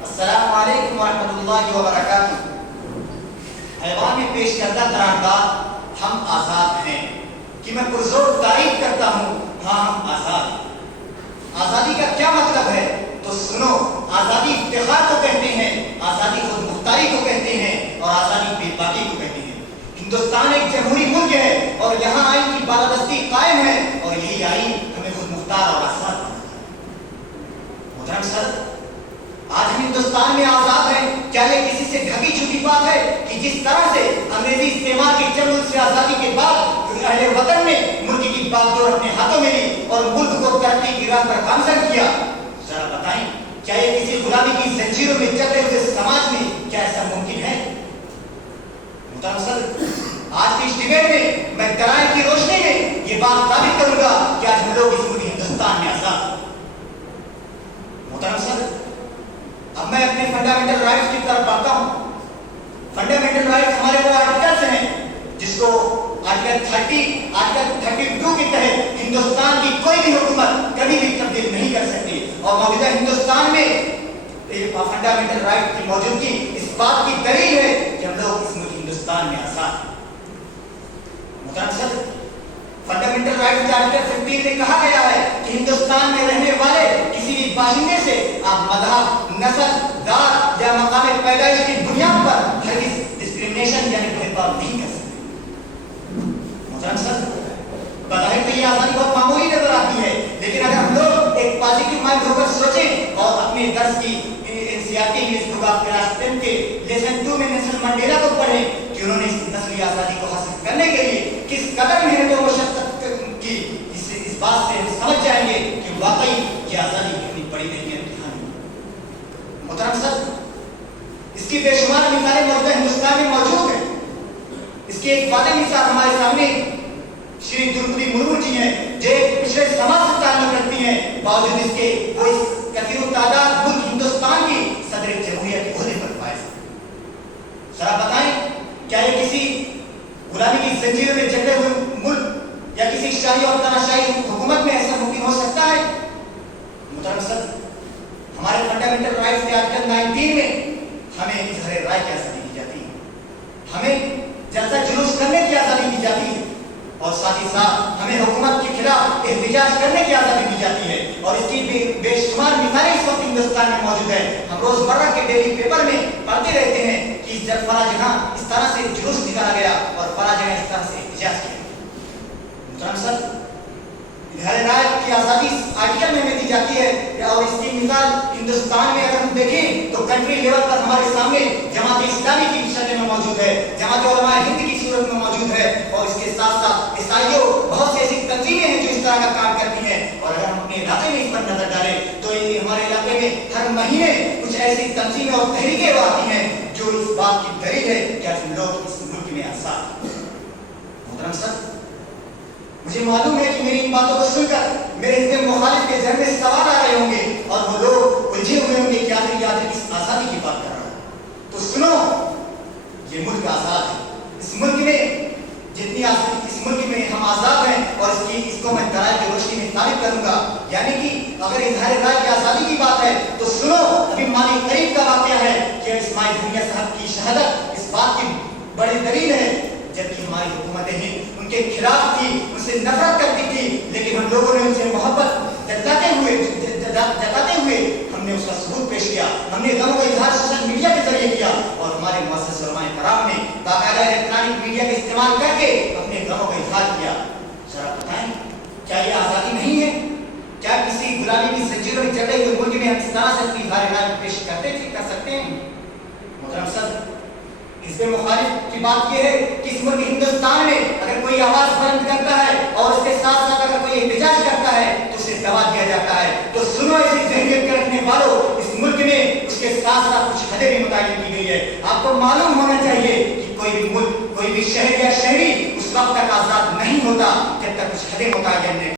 السلام علیکم ورحمۃ اللہ وبرکاتہ۔ ایوان میں پیش کردہ قرارداد ہم آزاد ہیں کہ میں پرزور تعریف کرتا ہوں، ہاں ہم آزاد ہیں۔ آزادی کا کیا مطلب ہے تو سنو، آزادی افتخار کو کہتے ہیں، آزادی خود مختاری کو کہتے ہیں، اور آزادی بے باکی کو کہتے ہیں۔ ہندوستان ایک جمہوری ملک ہے اور یہاں آئین کی بالادستی قائم ہے، اور یہی آئین ہمیں خود مختار اور آزاد بناتا ہے۔ محترم سر، آج ہم ہندوستان میں آزاد ہیں، کیا یہ کسی سے ڈھکی چھپی بات ہے کہ جس طرح سے انگریزی استعمار کے چنگل سے آزادی کے بعد اہل وطن نے ملک کی باغڈور اپنے ہاتھوں میں لی اور ملک کو ترقی کی راہ پر گامزن کیا؟ ذرا بتائیں، کیا یہ کسی غلامی کی زنجیروں میں چلتے ہوئے سماج میں کیا ایسا ممکن ہے؟ محترم سر، آج کی اس ڈیبیٹ میں میں دلائل کی روشنی میں یہ بات ثابت کروں گا کہ آج ہم لوگ اس ملک ہندوستان میں آزاد ہیں۔ محترم سر، اب میں اپنے فنڈامنٹل رائٹس کی طرف بڑھتا ہوں۔ فنڈامنٹل رائٹس ہمارے وہ آرٹیکلس ہیں جس کو آرٹیکل 32 کے تحت ہندوستان کی کوئی بھی حکومت کبھی بھی تبدیل نہیں کر سکتی، اور موجودہ ہندوستان میں فنڈامنٹل رائٹ کی موجودگی اس بات کی دلیل ہے کہ ہم لوگ اس ملک ہندوستان میں آزاد ہیں۔ محترم سر، فنڈامنٹل رائٹس کے آرٹیکل 15 میں کہا گیا ہے کہ ہندوستان میں رہنے والے کسی بھی باشندے سے آپ مذہب، نسل، ذات یا مقام پیدائش کی بنیاد پر ہرگز ڈسکریمنیشن یعنی بھید بھاؤ نہیں کر سکتے۔ محترم سر، بظاہر تو یہ آزادی بہت معمولی نظر آتی ہے، لیکن اگر ہم لوگ ایک پازیٹیو مائنڈ ہو کر سوچیں اور اپنے درس کی NCERT English book of class 10 کے لیسن 2 میں نیلسن منڈیلا کو پڑھیں کہ انہوں نے اس نسلی آزادی کو حاصل کرنے کے لیے کس قدر محنت و مشقت کی، اس بات سے ہم سمجھ جائیں گے کہ واقعی یہ آزادی کتنی بڑی نہیں ہے امتحان ہے۔ محترم سر، اس کی بے شمار مثالیں موجودہ ہندوستان میں موجود ہیں۔ اس کی ایک واضح مثال ہمارے سامنے شری درپدی مرمو جی ہیں، جو ایک پچھڑے سماج سے تعلق رکھتی ہیں، باوجود اس کے وہ اس کثیر تعداد ملک ہندوستان کی صدر جمہوریہ کے عہدے پر فائز ہیں۔ ذرا بتائیں، کیا یہ کسی غلامی کی زنجیروں میں جکڑے ہوئے ملک یا کسی شاہی اور تاناشاہی حکومت میں ایسا ممکن ہو سکتا ہے؟ محترم سر، ہمارے فنڈامنٹل رائٹس کے آرٹیکل 19 میں ہمیں اظہار رائے کی آزادی دی جاتی ہے، ہمیں جلسہ جلوس کرنے کی آزادی دی جاتی ہے، اور ساتھ ہی ساتھ ہمیں حکومت کے خلاف احتجاج کرنے کی آزادی دی جاتی ہے، اور اس کی بے شمار مثالیں اس وقت ہندوستان میں موجود ہیں۔ ہم روزمرہ کے ڈیلی پیپر میں پڑھتے رہتے ہیں کہ فلاں جگہ اس طرح سے جلوس نکالا گیا اور فلاں جگہ اس طرح سے احتجاج کیا گیا۔ محترم سر، اظہار رائے کی آزادی اس آرٹیکل میں ہمیں دی جاتی ہے، اور اس کی مثال ہندوستان میں اگر ہم دیکھیں تو کنٹری لیول پر ہمارے سامنے جماعت اسلامی کی شکل میں موجود ہے، جماعت علماء ہند کی صورت میں موجود ہے، اور اس کے ساتھ ساتھ عیسائیوں بہت سی ایسی تنظیمیں ہیں جو اس طرح کا کام کرتی ہیں۔ اور اگر ہم اپنے علاقے میں اس پر نظر ڈالیں تو ہمارے علاقے میں ہر مہینے کچھ ایسی تنظیمیں اور تحریکیں آتی ہیں جو اس بات کی دلیل ہے کہ ہم لوگ اس ملک میں آزاد ہیں۔ محترم سر، مجھے معلوم ہے کہ میری ان باتوں کو سن کر میرے اتنے مخالف کے ذہن میں سوال آ رہے ہوں گے، اور وہ لوگ الجھے ہوئے ہوں گے کہ آخر کس آزادی کی بات کر رہا ہے۔ تو سنو، یہ ملک آزاد ہے۔ اس ملک میں جتنی آزادی، اس ملک میں ہم آزاد ہیں، اور اس کو میں دلائل کی روشنی میں ثابت کروں گا۔ یعنی کہ اگر اظہار رائے کی آزادی کی بات ہے تو سنو، ابھی مالی قریب کا واقعہ ہے کہ اسماعیل ہنیہ صاحب کی شہادت اس بات کی بڑی دلیل ہے، جبکہ ہماری حکومتیں ہیں ان کے خلاف تھی، ان سے نفرت کرتی تھی، لیکن ہم لوگوں نے ان سے محبت جتاتے ہوئے ہم نے اس کا ثبوت پیش کیا۔ ہم نے غموں کا اظہار سوشل میڈیا کے ذریعے کیا، اور ہمارے معزز علماء کرام نے باقاعدہ الیکٹرانک میڈیا کا استعمال کر کے اپنے غموں کا اظہار کیا۔ ذرا بتائیں، کیا یہ آزادی نہیں ہے؟ کیا کسی غلامی کی زنجیروں میں جکڑے ہوئے ملک میں ہم اس طرح سے اپنی اظہار رائے پیش کر سکتے ہیں؟ محترم سر، حزب مخالف کی بات یہ ہے کہ اس ملک ہندوستان میں اگر کوئی آواز بلند کرتا ہے اور اس کے ساتھ ساتھ اگر کوئی احتجاج کرتا ہے تو اسے دبا دیا جاتا ہے۔ تو سنو ایسی ذہنیت کے رکھنے والوں، اس ملک میں اس کے ساتھ ساتھ کچھ حدیں بھی متعین کی گئی ہے۔ آپ کو معلوم ہونا چاہیے کہ کوئی بھی ملک، کوئی بھی شہر یا شہری اس وقت تک آزاد نہیں ہوتا جب تک کچھ حدیں متعین نہیں